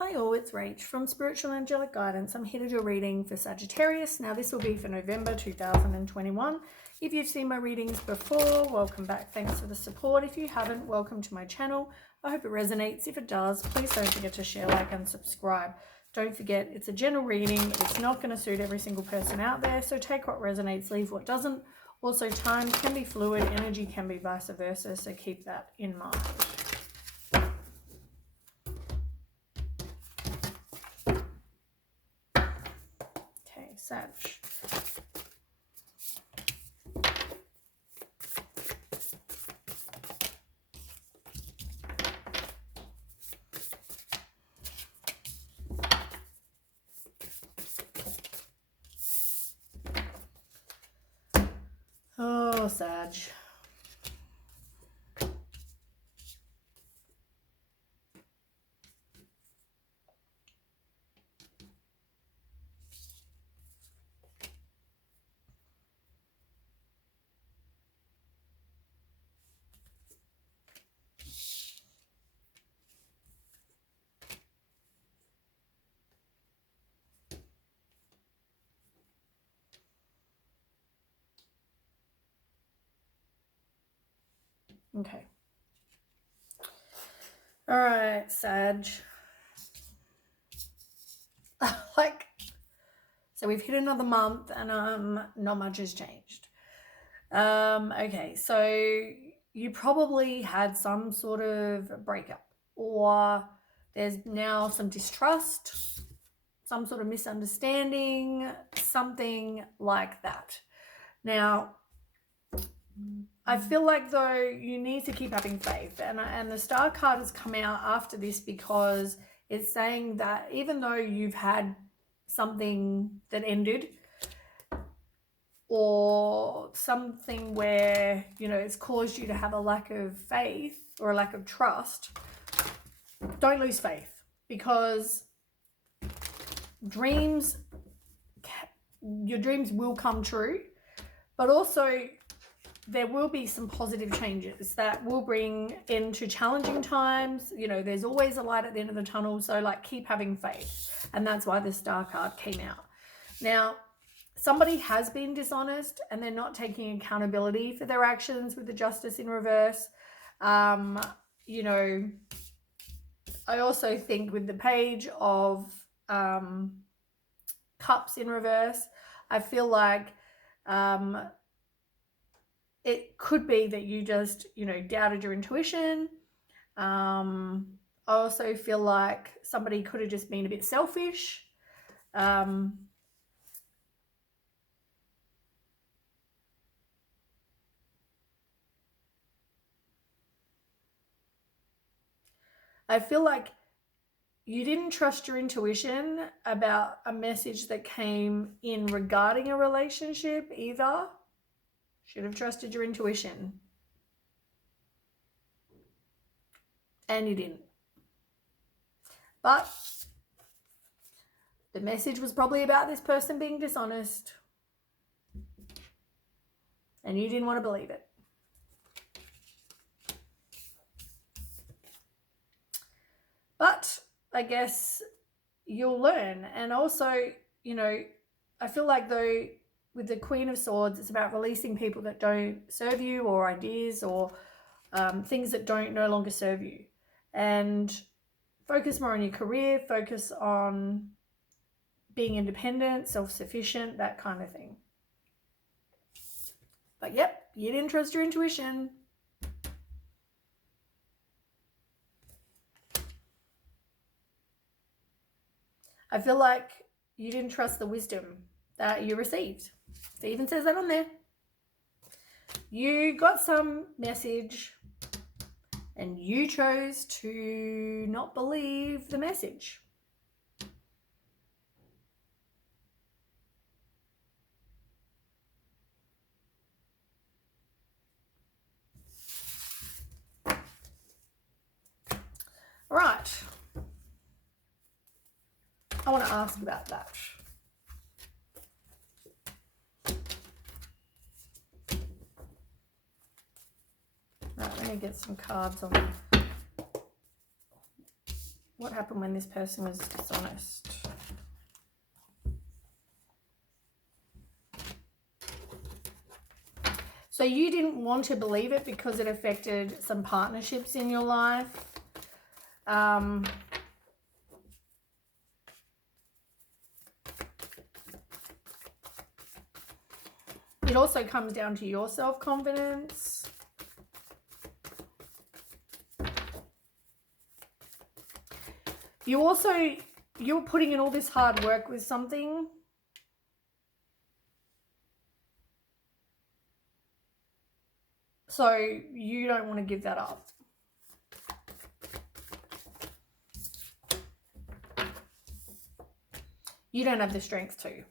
Hi all, it's Rach from Spiritual Angelic Guidance. I'm here to do a reading for Sagittarius. Now this will be for November 2021. If you've seen my readings before, welcome back. Thanks for the support. If you haven't, welcome to my channel. I hope it resonates. If it does, please don't forget to share, like and subscribe. Don't forget, it's a general reading. It's not going to suit every single person out there, so take what resonates, leave what doesn't. Also, time can be fluid, energy can be vice versa, so keep that in mind. Okay, Sag. Oh, Sag. Okay. All right, Sag. So we've hit another month and not much has changed. Okay, so you probably had some sort of breakup, or there's now some distrust, some sort of misunderstanding, something like that. Now, I feel like though you need to keep having faith, and the Star card has come out after this because it's saying that even though you've had something that ended or something where, you know, it's caused you to have a lack of faith or a lack of trust, don't lose faith, because your dreams will come true, but also there will be some positive changes that will bring into challenging times. You know, there's always a light at the end of the tunnel, so like keep having faith. And that's why the Star card came out. Now, somebody has been dishonest and they're not taking accountability for their actions with the Justice in reverse. You know, I also think with the Page of Cups in reverse, I feel like it could be that you just, you know, doubted your intuition. I also feel like somebody could have just been a bit selfish. I feel like you didn't trust your intuition about a message that came in regarding a relationship either. Should have trusted your intuition. And you didn't. But the message was probably about this person being dishonest. And you didn't want to believe it. But I guess you'll learn. And also, you know, I feel like though with the Queen of Swords, it's about releasing people that don't serve you, or ideas, or things that don't no longer serve you. And focus more on your career, focus on being independent, self-sufficient, that kind of thing. But yep, you didn't trust your intuition. I feel like you didn't trust the wisdom that you received. It even says that on there. You got some message and you chose to not believe the message. Right. I want to ask about that. Right, let me get some cards on What happened when this person was dishonest? So you didn't want to believe it because it affected some partnerships in your life. It also comes down to your self-confidence. You're putting in all this hard work with something. So you don't want to give that up. You don't have the strength to.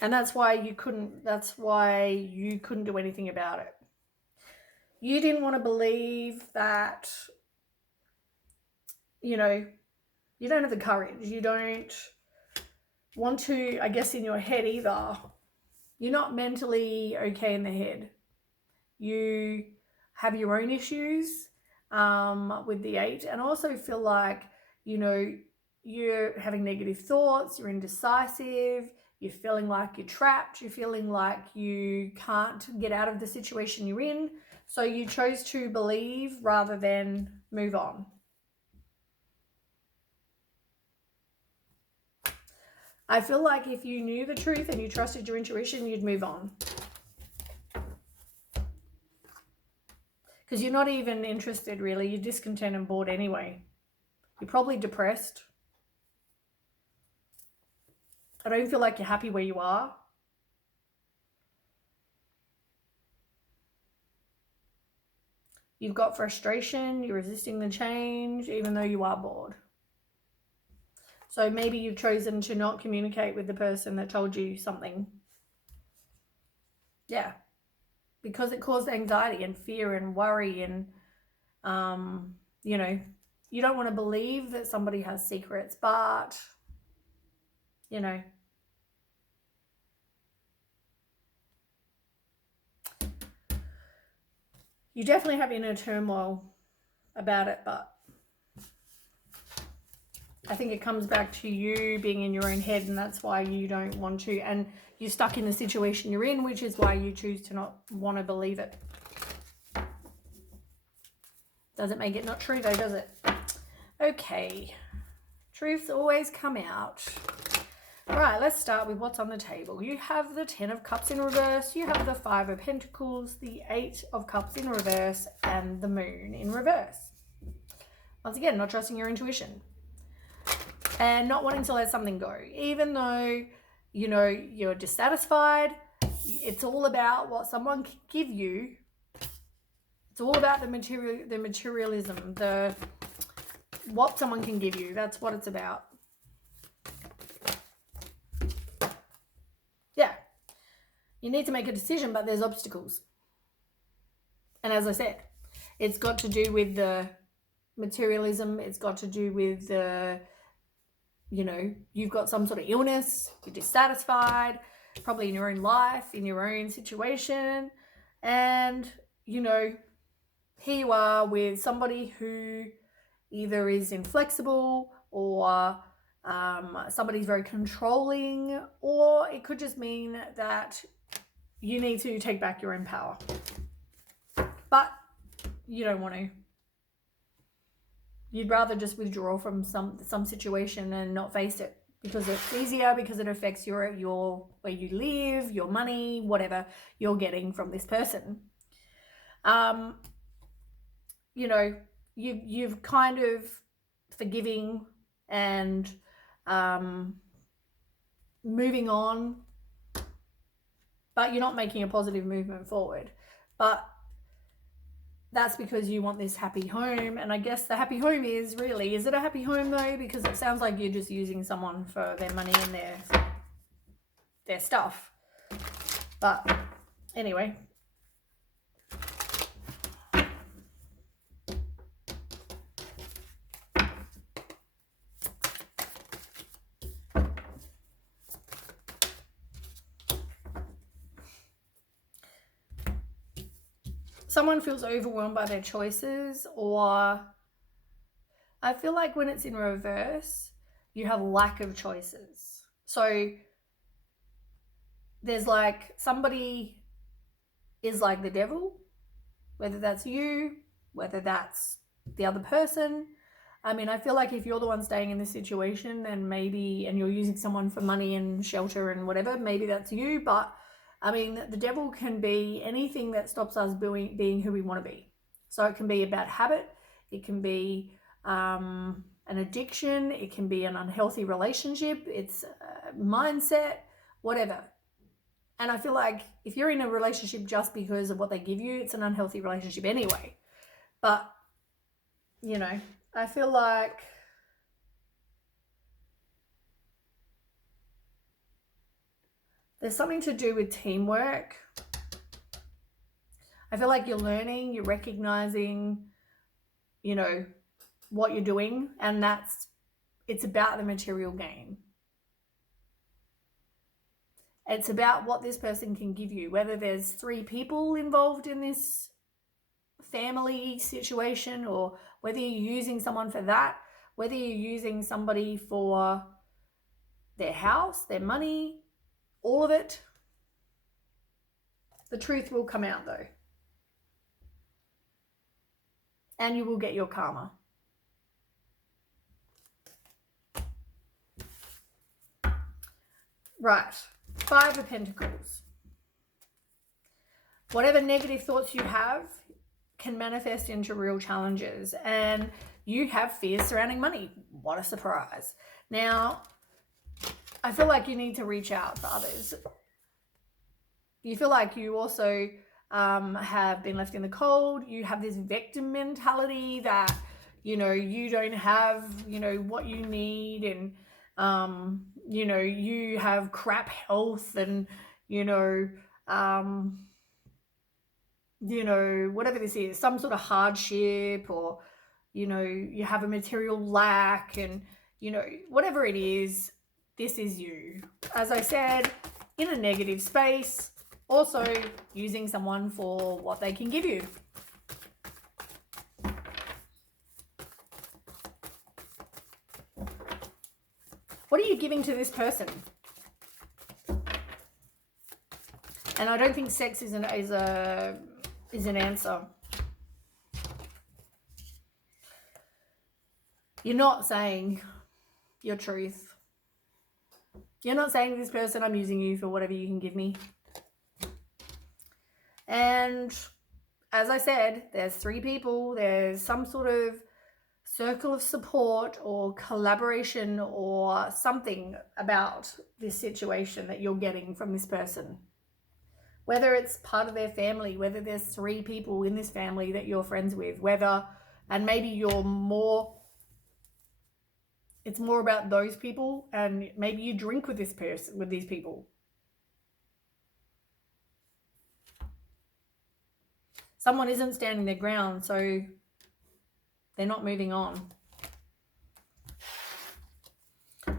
And that's why you couldn't do anything about it. You didn't want to believe that, you know, you don't have the courage. You don't want to, I guess, in your head either. You're not mentally okay in the head. You have your own issues with the 8, and also feel like, you know, you're having negative thoughts, you're indecisive, you're feeling like you're trapped, you're feeling like you can't get out of the situation you're in. So you chose to believe rather than move on. I feel like if you knew the truth and you trusted your intuition, you'd move on. Because you're not even interested, really. You're discontent and bored anyway. You're probably depressed. I don't feel like you're happy where you are. You've got frustration. You're resisting the change, even though you are bored. So maybe you've chosen to not communicate with the person that told you something. Yeah. Because it caused anxiety and fear and worry and, you know, you don't want to believe that somebody has secrets, but, you know, you definitely have inner turmoil about it, but I think it comes back to you being in your own head, and that's why you don't want to, and you're stuck in the situation you're in, which is why you choose to not want to believe it. Doesn't make it not true though, does it? Okay. Truths always come out. Right, let's start with what's on the table. You have the 10 of Cups in reverse, you have the 5 of Pentacles, the 8 of Cups in reverse, and the Moon in reverse. Once again, not trusting your intuition. And not wanting to let something go. Even though, you know, you're dissatisfied, it's all about what someone can give you. It's all about the materialism, what someone can give you. That's what it's about. Yeah. You need to make a decision, but there's obstacles. And as I said, it's got to do with the materialism. It's got to do with the, you know, you've got some sort of illness, you're dissatisfied, probably in your own life, in your own situation. And, you know, here you are with somebody who either is inflexible or somebody's very controlling, or it could just mean that you need to take back your own power. But you don't want to. You'd rather just withdraw from some situation and not face it because it's easier, because it affects your where you live, your money, whatever you're getting from this person. You know, you've kind of forgiving and moving on, but you're not making a positive movement forward. But that's because you want this happy home. And I guess the happy home is it a happy home though? Because it sounds like you're just using someone for their money and their stuff. But anyway. someone feels overwhelmed by their choices, or I feel like when it's in reverse, you have lack of choices. So there's like somebody is like the devil, whether that's you, whether that's the other person. I mean, I feel like if you're the one staying in this situation and you're using someone for money and shelter and whatever, maybe that's you. But I mean, the devil can be anything that stops us being who we want to be. So it can be a bad habit. It can be an addiction. It can be an unhealthy relationship. It's a mindset, whatever. And I feel like if you're in a relationship just because of what they give you, it's an unhealthy relationship anyway. But, you know, I feel like there's something to do with teamwork. I feel like you're learning, you're recognizing, you know, what you're doing, and it's about the material gain. It's about what this person can give you, whether there's 3 people involved in this family situation, or whether you're using someone for that, whether you're using somebody for their house, their money, all of it. The truth will come out though. And you will get your karma. Right. 5 of Pentacles. Whatever negative thoughts you have can manifest into real challenges, and you have fears surrounding money. What a surprise. Now, I feel like you need to reach out for others. You feel like you also have been left in the cold. You have this victim mentality that, you know, you don't have, you know, what you need, and, you know, you have crap health, and, you know, whatever this is, some sort of hardship, or, you know, you have a material lack, and, you know, whatever it is, this is you. As I said, in a negative space, also using someone for what they can give you. What are you giving to this person? And I don't think sex is an answer. You're not saying your truth. You're not saying to this person, I'm using you for whatever you can give me. And as I said, there's 3 people. There's some sort of circle of support or collaboration or something about this situation that you're getting from this person. Whether it's part of their family, whether there's 3 people in this family that you're friends with, and maybe it's more about those people, and maybe you drink with these people. Someone isn't standing their ground, so they're not moving on.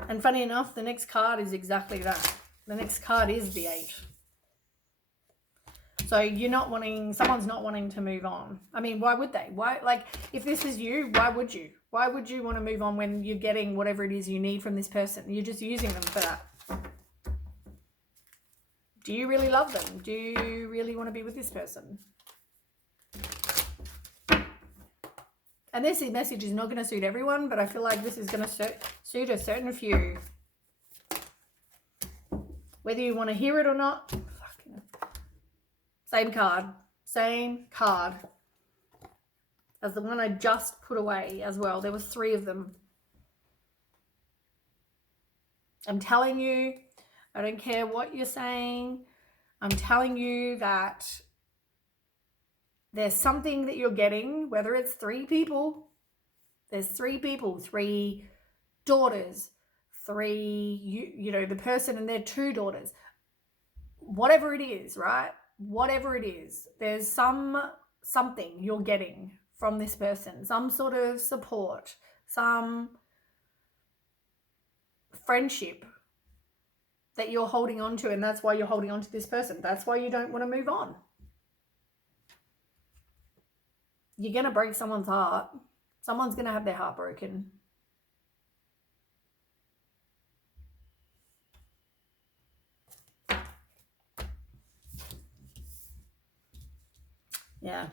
And funny enough, the next card is exactly that. The next card is the 8. So someone's not wanting to move on. I mean, why would they? If this is you, why would you? Why would you want to move on when you're getting whatever it is you need from this person? You're just using them for that. Do you really love them? Do you really want to be with this person? And this message is not going to suit everyone, but I feel like this is going to suit a certain few. Whether you want to hear it or not. Same card as the one I just put away as well. There was 3 of them. I'm telling you, I don't care what you're saying. I'm telling you that there's something that you're getting, whether it's 3 people. There's 3 people, 3 daughters, 3, you know, the person and their 2 daughters. Whatever it is, right? Whatever it is, there's something you're getting from this person, some sort of support, some friendship that you're holding on to, and that's why you're holding on to this person. That's why you don't want to move on. you're going to break someone's heart. Someone's going to have their heart broken. Yeah.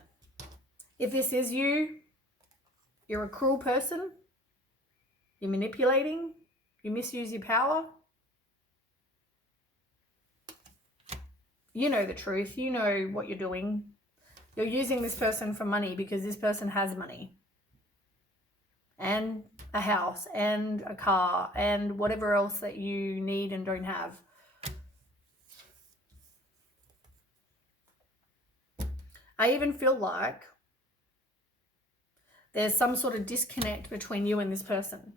If this is you, you're a cruel person. You're manipulating. You misuse your power. You know the truth. You know what you're doing. You're using this person for money because this person has money. And a house and a car and whatever else that you need and don't have. I even feel like there's some sort of disconnect between you and this person.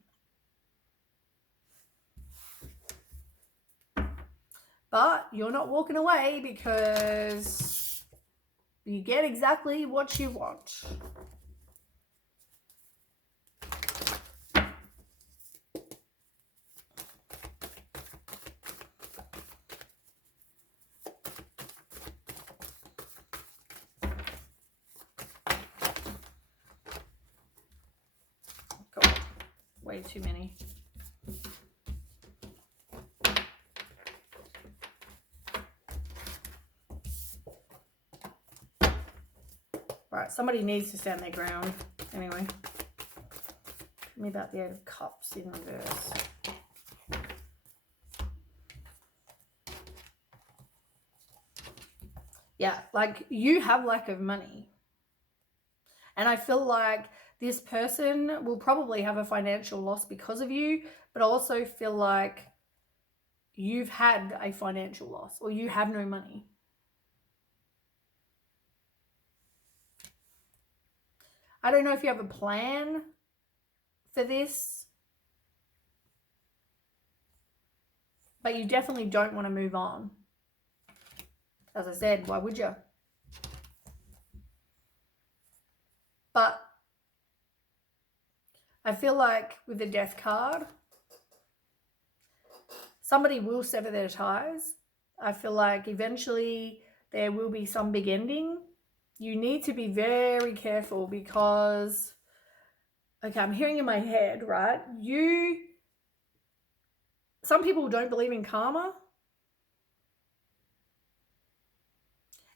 But you're not walking away because you get exactly what you want. God, way too many. Right, somebody needs to stand their ground. Anyway, tell me about the Eight of Cups in reverse. Yeah, like you have lack of money. And I feel like this person will probably have a financial loss because of you, but I also feel like you've had a financial loss or you have no money. I don't know if you have a plan for this, but you definitely don't want to move on. As I said, why would you? But I feel like with the Death card, somebody will sever their ties. I feel like eventually there will be some big ending. You need to be very careful because, okay, I'm hearing in my head, right? Some people don't believe in karma.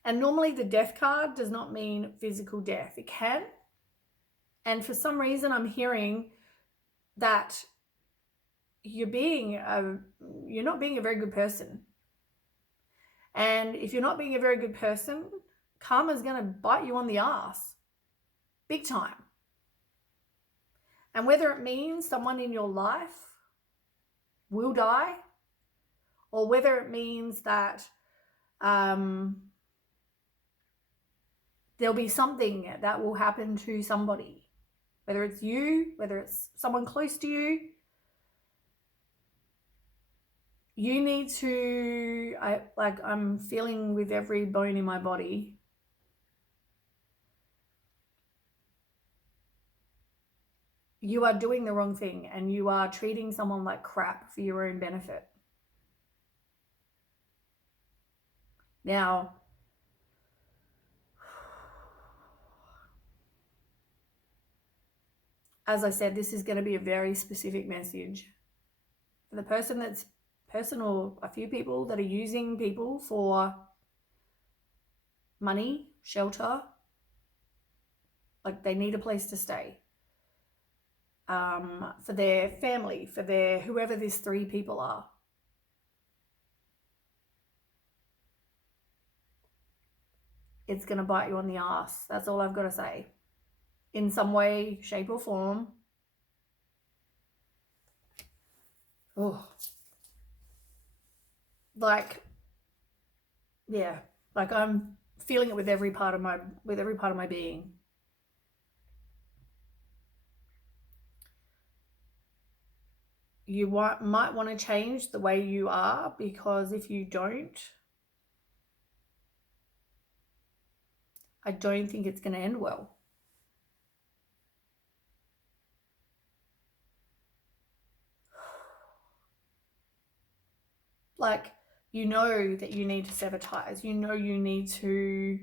And normally the Death card does not mean physical death. It can. And for some reason I'm hearing that you're not being a very good person. And if you're not being a very good person, karma's going to bite you on the ass. Big time. And whether it means someone in your life will die, or whether it means that there'll be something that will happen to somebody, whether it's you, whether it's someone close to you, you need to, I'm feeling with every bone in my body, you are doing the wrong thing and you are treating someone like crap for your own benefit. Now, as I said, this is going to be a very specific message. For the person or a few people that are using people for money, shelter, like they need a place to stay. For their family, for their whoever these three people are. It's going to bite you on the ass. That's all I've got to say. In some way, shape or form. Oh. Like, yeah. Like I'm feeling it with every part of my being. You might want to change the way you are, because if you don't, I don't think it's going to end well. Like, you know that you need to sever ties. You know you need to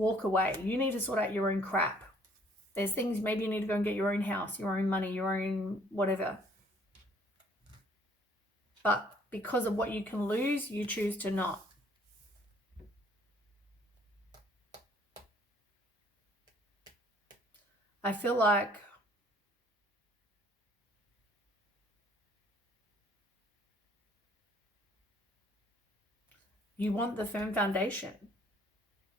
walk away. You need to sort out your own crap. There's things, maybe you need to go and get your own house, your own money, your own whatever. But because of what you can lose, you choose to not. I feel like you want the firm foundation.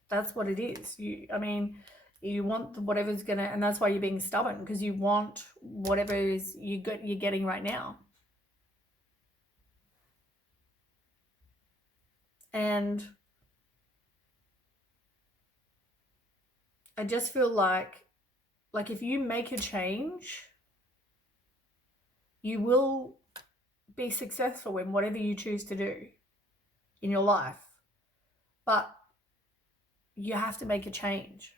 That's what it is. You want whatever's gonna, and that's why you're being stubborn, because you want whatever is you're getting right now. And I just feel like if you make a change, you will be successful in whatever you choose to do in your life. But you have to make a change.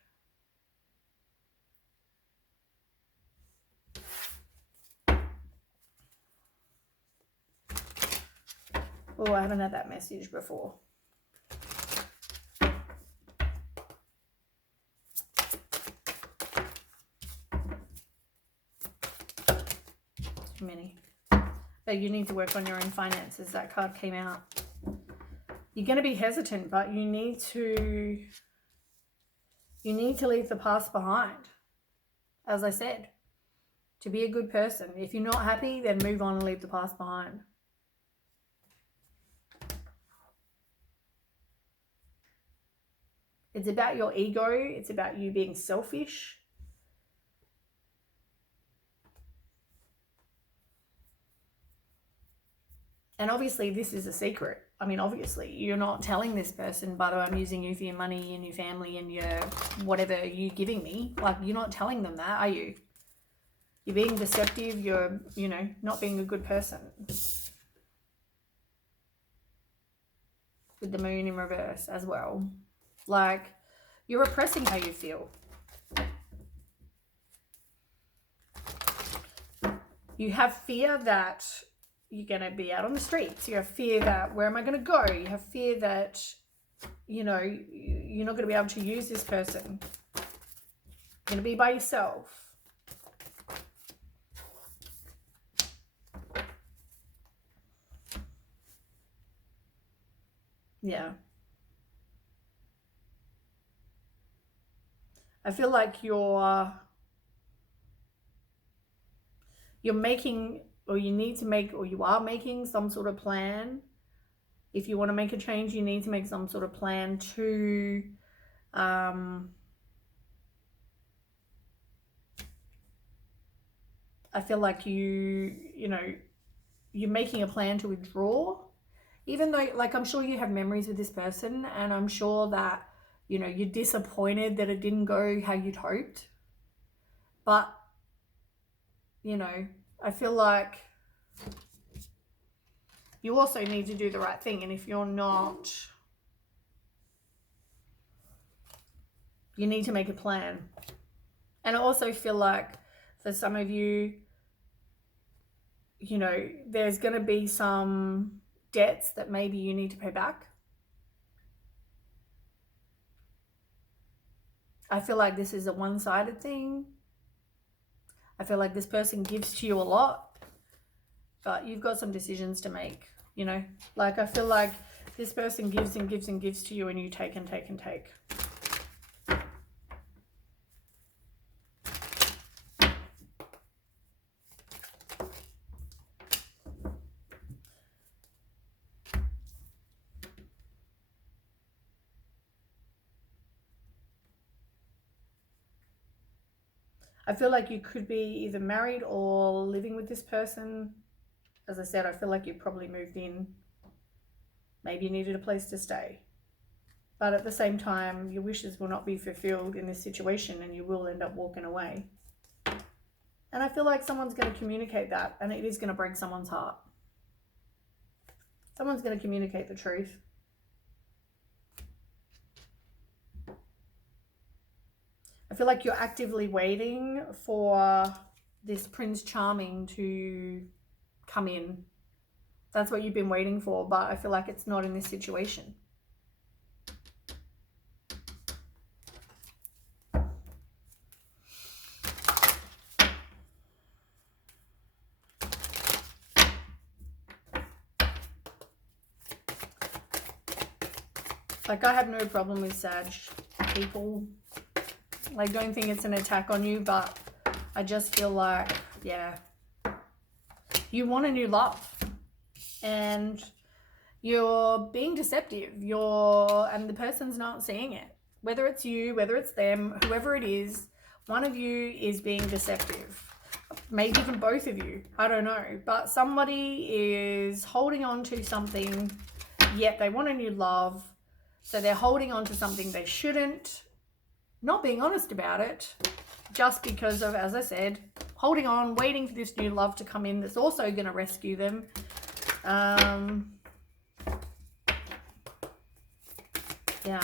Oh, I haven't had that message before. Too many. But you need to work on your own finances. That card came out. You're going to be hesitant, but you need to leave the past behind. As I said, to be a good person. If you're not happy, then move on and leave the past behind. It's about your ego. It's about you being selfish. And obviously this is a secret. I mean, obviously you're not telling this person, but I'm using you for your money and your family and your whatever you're giving me. Like, you're not telling them that, are you? You're being deceptive. You're, not being a good person. With the moon in reverse as well. Like, you're repressing how you feel. You have fear that you're going to be out on the streets. You have fear that, where am I going to go? You have fear that, you're not going to be able to use this person. You're going to be by yourself. Yeah. I feel like you're making, or you need to make, or you are making some sort of plan. If you want to make a change, you need to make some sort of plan to I feel like you're making a plan to withdraw, even though, like, I'm sure you have memories with this person, and I'm sure that, you're disappointed that it didn't go how you'd hoped. But, I feel like you also need to do the right thing. And if you're not, you need to make a plan. And I also feel like for some of you, there's going to be some debts that maybe you need to pay back. I feel like this is a one-sided thing. I feel like this person gives to you a lot, but you've got some decisions to make, Like, I feel like this person gives and gives and gives to you, and you take and take and take. I feel like you could be either married or living with this person. As I said, I feel like you probably moved in. Maybe you needed a place to stay. But at the same time, your wishes will not be fulfilled in this situation, and you will end up walking away. And I feel like someone's going to communicate that, and it is going to break someone's heart. Someone's going to communicate the truth. I feel like you're actively waiting for this Prince Charming to come in. That's what you've been waiting for, but I feel like it's not in this situation. Like, I have no problem with Sag people. Like, don't think it's an attack on you, but I just feel like, yeah, you want a new love. And you're being deceptive. And the person's not seeing it. Whether it's you, whether it's them, whoever it is, one of you is being deceptive. Maybe even both of you. I don't know. But somebody is holding on to something, yet they want a new love. So they're holding on to something they shouldn't. Not being honest about it, just because of, as I said, holding on, waiting for this new love to come in that's also going to rescue them. Yeah.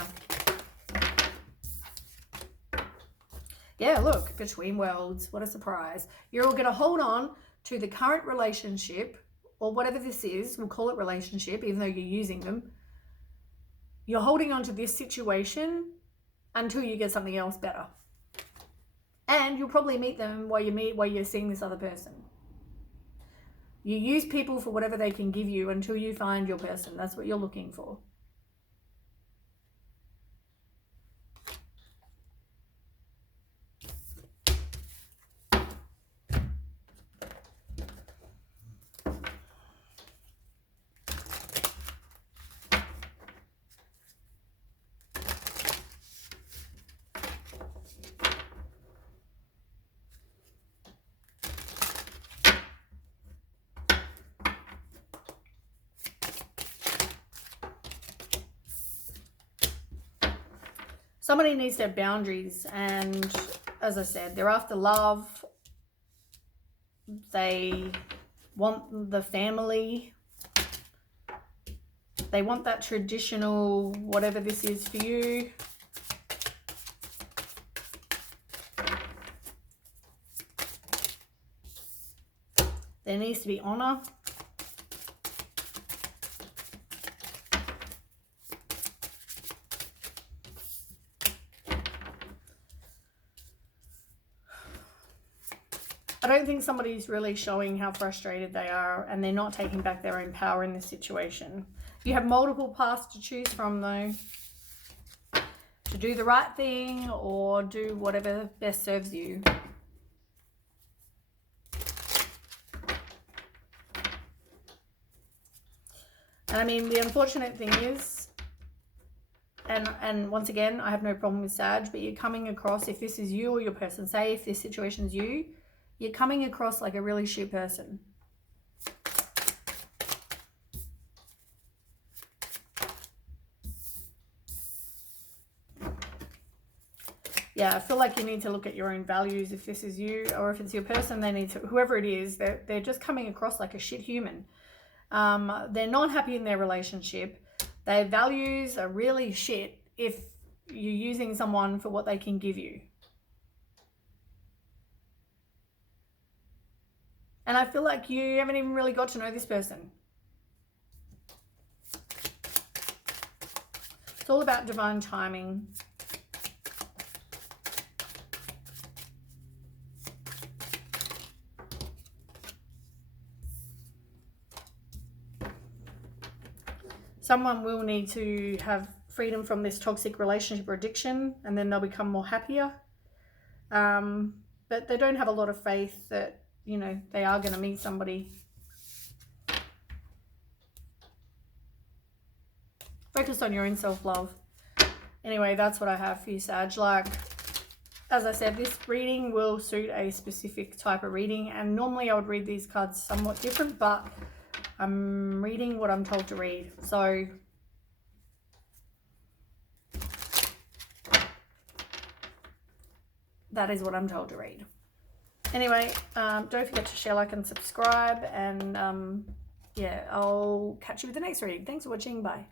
Yeah, look, between worlds. What a surprise. You're all going to hold on to the current relationship, or whatever this is. We'll call it relationship, even though you're using them. You're holding on to this situation until you get something else better. And you'll probably meet them while you're seeing this other person. You use people for whatever they can give you until you find your person. That's what you're looking for. Somebody needs to have boundaries, and as I said, they're after love. They want the family. They want that traditional, whatever this is for you. There needs to be honor. I don't think somebody's really showing how frustrated they are, and they're not taking back their own power in this situation. You have multiple paths to choose from, though. To do the right thing or do whatever best serves you. And I mean, the unfortunate thing is, and once again, I have no problem with Sag, but you're coming across, if this is you or your person, say if this situation's you, you're coming across like a really shit person. Yeah, I feel like you need to look at your own values if this is you, or if it's your person, they need to, whoever it is, they're just coming across like a shit human. They're not happy in their relationship. Their values are really shit if you're using someone for what they can give you. And I feel like you haven't even really got to know this person. It's all about divine timing. Someone will need to have freedom from this toxic relationship or addiction, and then they'll become more happier. But they don't have a lot of faith that, you know, they are going to meet somebody. Focus on your own self-love. Anyway, that's what I have for you, Sag. Like, as I said, this reading will suit a specific type of reading, and normally I would read these cards somewhat different, but I'm reading what I'm told to read. So that is what I'm told to read. Anyway, don't forget to share, like, and subscribe. And yeah, I'll catch you with the next reading. Thanks for watching. Bye.